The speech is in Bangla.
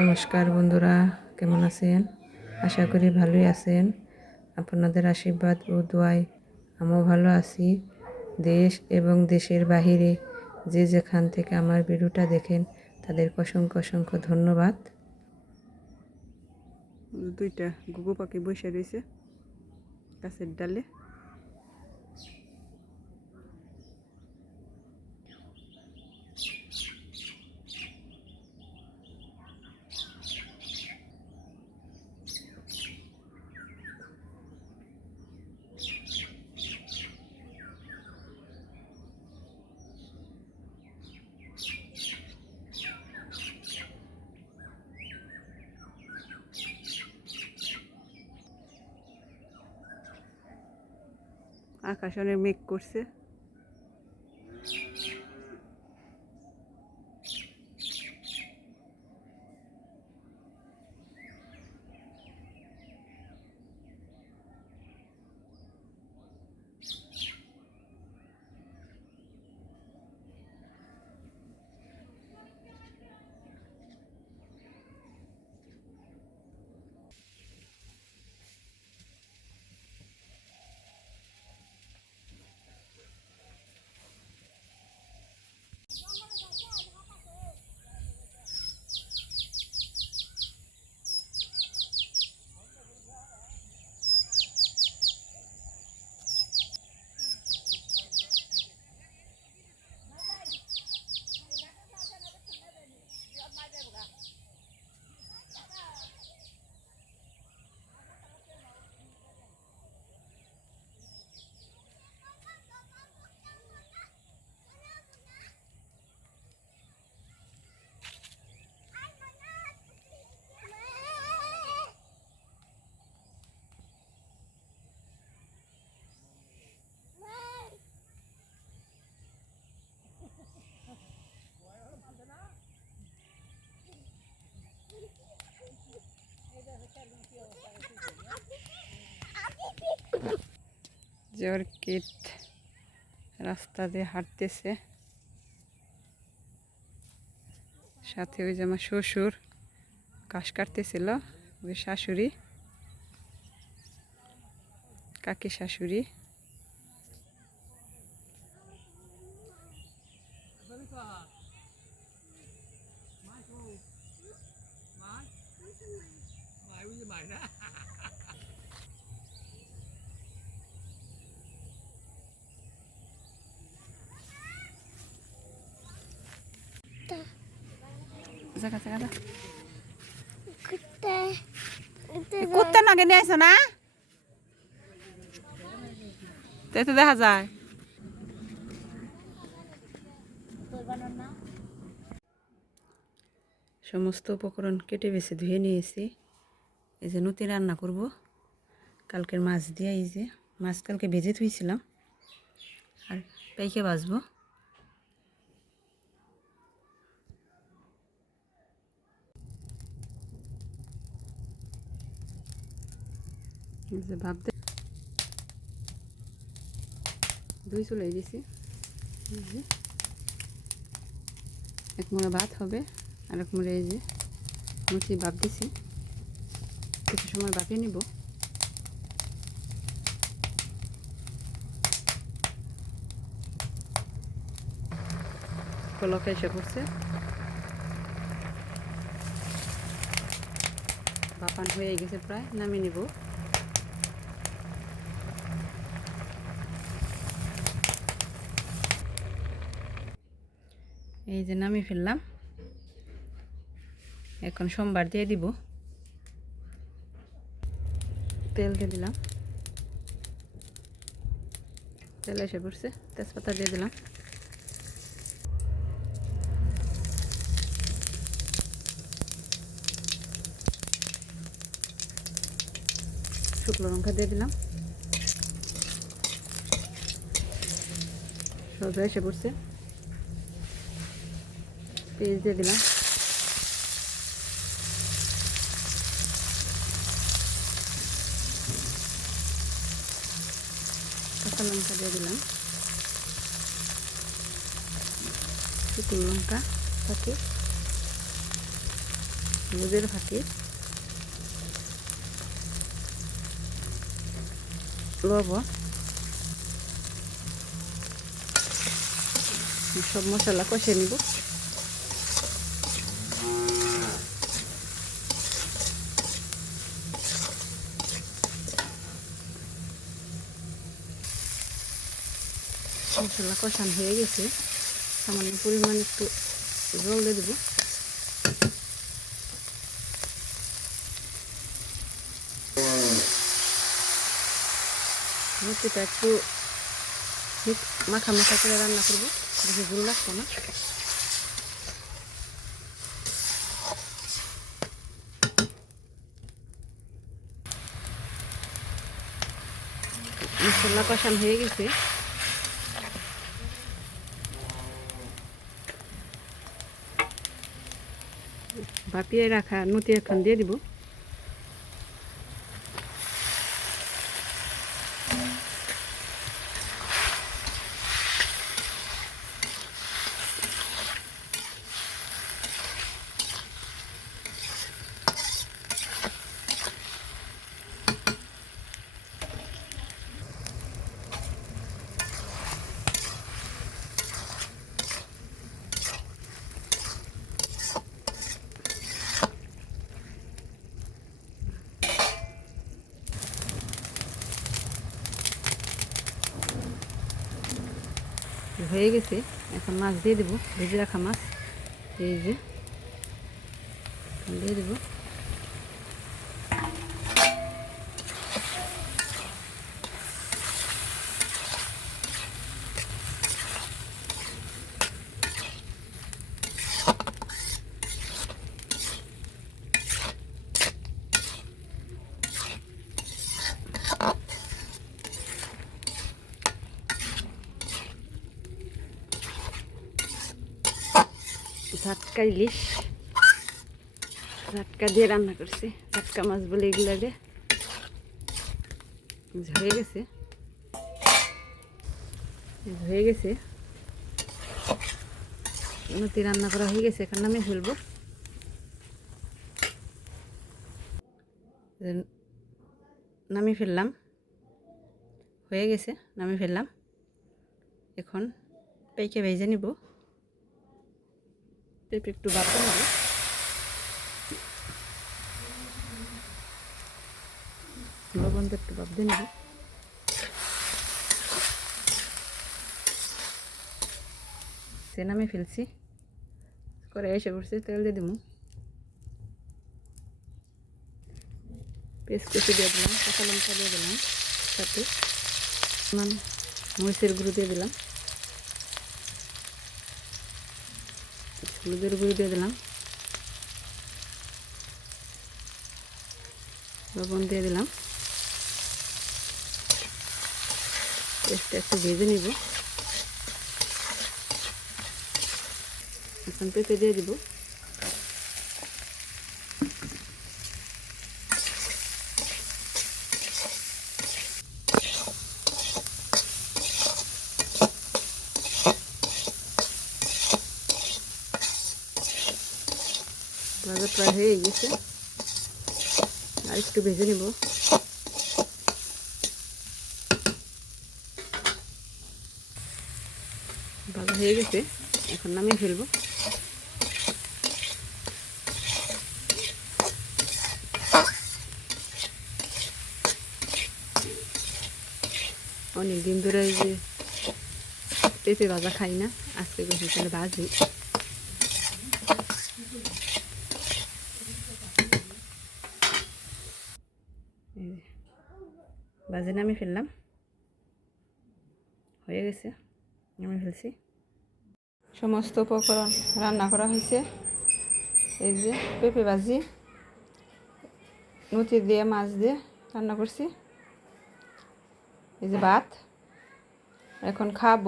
নমস্কার বন্ধুরা, কেমন আছেন? আশা করি ভালোই আছেন। আপনাদের আশীর্বাদ ও দোয়ায় আমিও ভালো আছি। দেশ এবং দেশের বাহিরে যে যেখান থেকে আমার ভিডিওটা দেখেন তাদের অসংখ্য অসংখ্য ধন্যবাদ। দুইটা গুগু পাখি বসে রয়েছে গাছের ডালে। আকাশ অনেক মেঘ করছে যে অর্কিড রাস্তা দিয়ে হাঁটতেছে সাথে ওই যে আমার শ্বশুর ঘাস কাটতেছিল ওই শাশুড়ি কাকি শাশুড়ি জায়গা জায়গা কুত্তা নগে নিয়ে আইছো না? তাই তো দেখা যায়। সমস্ত উপকরণ কেটে বেছে ধুয়ে নিয়েছি এই যে নতি রান্না করব। কালকের মাছ দিয়ে এই যে মাছ কালকে ভেজে ধুইছিলাম। আর পাইকে বাজবো যে ভাবতে দুই চলে যে। এক মোড়া ভাত হবে আর এক মোড়া এই যে মুচি ভাব দিছি। কিছু সময় ভাপিয়ে নিব। কলকা এসে পড়ছে বাপান হয়ে গেছে প্রায়, নামিয়ে নিব। এই যে নামিয়ে ফেললাম। এখন সোমবার দিয়ে দিব। তেল দিয়ে দিলাম। তেল এসে পড়ছে, তেজপাতা দিয়ে দিলাম। শুকনো লঙ্কা দিয়ে দিলাম। সব এসে পড়ছে। পেঁয়াজ দিয়ে দিলাম। কাঁচা লঙ্কা দিয়ে দিলাম। শুকনো লঙ্কা সাথে হলুদের ফাঁকি লবণ, সব মশলা কষে নিব। মশলা কষানো হয়ে গেছে। সামান্য পরিমাণ একটু জল দিয়ে দেবো। মুরগিটা একটু মাখা মাখা করে রান্না করব। বেশি ঝুল লাগতো না। মশলা কষান হয়ে গেছে। ভাপিয়ে রাখা নতি এখন দিয়ে দিব। হয়ে গেছে এখন মাছ দিয়ে দেবো ভেজে রাখা মাছ। এই যে দিয়ে দেবো। ঝাটকা ইলিশ ঝাটকা দিয়ে রান্না করছি। ঝাটকা মাছ বলে এগুলা রে হয়ে গেছে। হয়ে গেছে। নতি রান্না করা হয়ে গেছে, এখন নামিয়ে ফেলব। নামিয়ে ফেললাম। হয়ে গেছে, নামিয়ে ফেললাম। এখন পেকে ভেজে নিব। পেঁপে একটু বাড়তে হবে লবণটা একটু বাদ দিয়ে নেব। সে নামে ফেলছি। করে এসে পড়ছি তেল দিয়ে দিব। পেস্ট কুচি দিয়ে দিলাম, কাঁচা লঙ্কা দিয়ে দিলাম, সাথে মানে মরিচের গুঁড়ো দিয়ে দিলাম। হলুদের গুঁড়ি দিয়ে দিলাম। লবণ দিয়ে দিলাম। পেস্টটা একটু ভেজে নিব। এখন পেঁপে দিয়ে দিব ভাজা প্রায় হয়ে গেছে। আর একটু ভেজে নিব। ভাজা হয়ে গেছে। এখন নামিয়ে ফেলব। অনেক দিন ধরে যে পেঁপে ভাজা খাই না, আজকে বেশি তাহলে ভাজি এই যে বাজে আমি ফেললাম। হয়ে গেছে আমি ফেলছি। সমস্ত উপকরণ রান্না করা হয়েছে। এই যে পেঁপে ভাজি নতি দিয়ে, মাছ দিয়ে রান্না করছি। এই যে ভাত, এখন খাব।